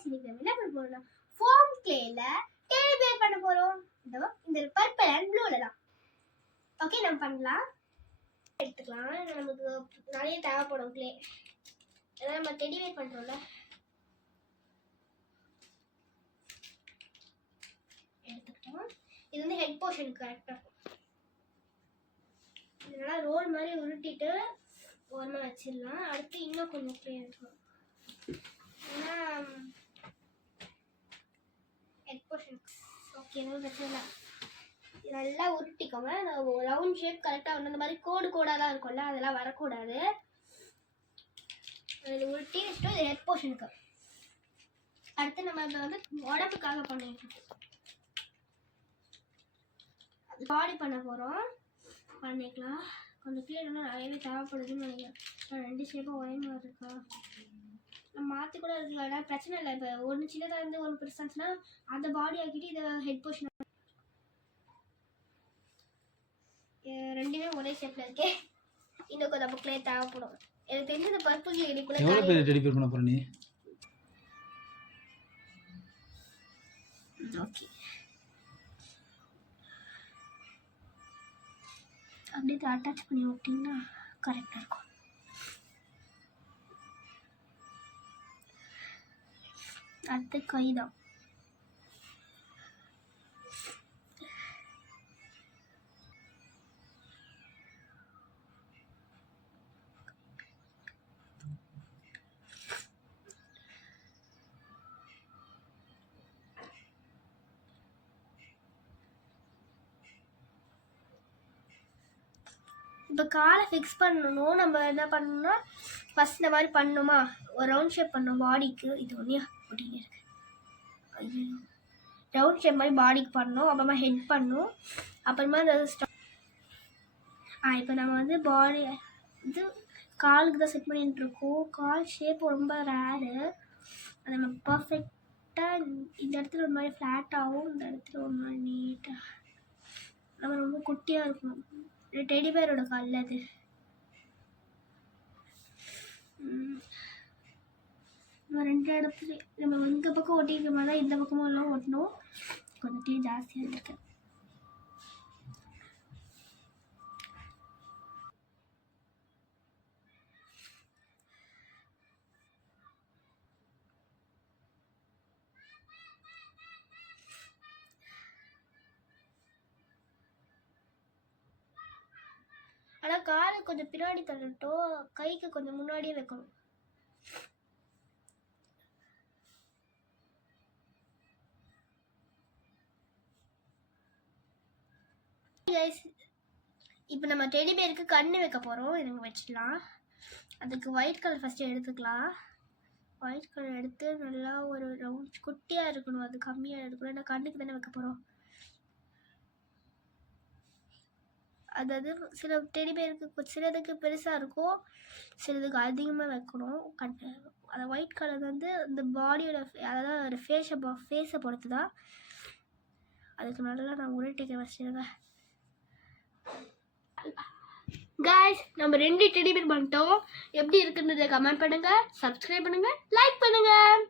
Guys இன்னைக்கு நம்ம என்ன பண்ண போறோம்னா ஃபோம் க்ளேல டெடி பியர் பண்ண போறோம். இந்த பர்பிள் அண்ட் ப்ளூல தான். ஓகே நம்ம பண்ணலாம். எடுத்துக்கலாம். நமக்கு நிறைய தேவைப்படும் க்ளே. அத நம்ம டெடி பியர் பண்றோம்ல. எடுத்துக்கலாம். இது வந்து ஹெட் போர்ஷன் கரெக்ட்டா இருக்கும். இதெல்லாம் ரோல் மாதிரி உருட்டிட்டு ஓரமா வச்சிடலாம். அடுத்து இன்னும் கொஞ்சம் க்ளே எடுக்கலாம். ஏன்னா ஹெட் போர்ஷன் ஓகே எதுவும் பிரச்சனை இல்லை. நல்லா உருட்டிக்கோங்க. ரவுண்ட் ஷேப் கரெக்டாக வந்து அந்த மாதிரி கோடு கோடாலாம் இருக்கும்ல அதெல்லாம் வரக்கூடாது. அதில் உருட்டி வச்சுட்டு இது ஹெட் போர்ஷனுக்கு. அடுத்து நம்ம இதை வந்து உடம்புக்காக பண்ணிட்டு இருக்கோம். பாடி பண்ண போகிறோம். பண்ணிக்கலாம். கொஞ்சம் கிளியர்லாம் நிறையவே தேவைப்படுதுன்னு நினைக்கிறேன். ரெண்டு ஷேப்பும் ஒரே மாதிரி இருக்கா நம்ம மாற்றி கூட இருக்கலாம். பிரச்சனை இல்லை. இப்போ ஒன்று சின்னதாக இருந்து ஒன்று பெருசாச்சுன்னா அந்த பாடி ஆக்கிட்டு இதை ஹெட் போர்ஷன் ரெண்டுமே ஒரே ஷேப்பில் இருக்கே. இன்னும் கொஞ்சம் நமக்குள்ளே தேவைப்படும். எனக்கு தெரிஞ்ச இந்த பர்பிள் எனக்குள்ளே எவ்வளோ பேர் டெடி பியர் பண்ண போகிற நீ? ஓகே அப்படியே அட்டாச் பண்ணி விட்டிங்கன்னா கரெக்டாக இருக்கும். அடுத்து கை தான். இப்போ காலை ஃபிக்ஸ் பண்ணணும். நம்ம என்ன பண்ணணும்னா ஃபஸ்ட் இந்த மாதிரி பண்ணணுமா ஒரு ரவுண்ட் ஷேப் பண்ணணும் பாடிக்கு. இது ஒன்றையா ஒட்டின்னு இருக்கு. ஐயோ ரவுண்ட் ஷேப் மாதிரி பாடிக்கு பண்ணணும். அப்புறமா ஹெட் பண்ணணும். அப்புறமா இந்த இப்போ நம்ம வந்து பாடி இது காலுக்கு தான் செட் பண்ணிட்டு இருக்கோம். கால் ஷேப் ரொம்ப ரேரு. அது நம்ம பர்ஃபெக்டாக இந்த இடத்துல ஒரு மாதிரி ஃப்ளாட்டாகவும் இந்த இடத்துல ஒரு மாதிரி நீட்டாக நம்ம ரொம்ப குட்டியாக இருக்கணும். டெடி பியரோட கால் அது. நம்ம ரெண்டு இடத்துல நம்ம இந்த பக்கம் ஒட்டிக்கிற மாதிரி தான் இந்த பக்கமும் எல்லாம் ஒட்டணும். கொஞ்சம் டீ ஜாஸ்தியாக இருக்கு. ஆனால் காலை கொஞ்சம் பின்னாடி தள்ளட்டும். கைக்கு கொஞ்சம் முன்னாடியே வைக்கணும். இப்போ நம்ம டெடி பியருக்கு கண்ணு வைக்க போகிறோம். இதுங்க வச்சிடலாம். அதுக்கு ஒயிட் கலர் ஃபஸ்ட்டு எடுத்துக்கலாம். ஒயிட் கலர் எடுத்து நல்லா ஒரு ரவுண்ட் குட்டியாக இருக்கணும். அது கம்மியாக இருக்கணும். ஏன்னா கண்ணுக்கு தானே வைக்க போகிறோம். அதாவது சில டெடி பியருக்கு சிலதுக்கு பெருசாக இருக்கும், சிலதுக்கு அதிகமாக வைக்கணும். அந்த ஒயிட் கலர் வந்து இந்த பாடியோட அதாவது ஒரு ஃபேஸை பொறுத்து தான். அதுக்கு நல்லா நான் உருட்டிக்க வச்சுருங்க. காய்ஸ் நம்ம 2 டெடி பியர் பண்ணிட்டோம். எப்படி இருக்குன்றதை கமெண்ட் பண்ணுங்கள், சப்ஸ்கிரைப் பண்ணுங்கள், லைக் பண்ணுங்கள்.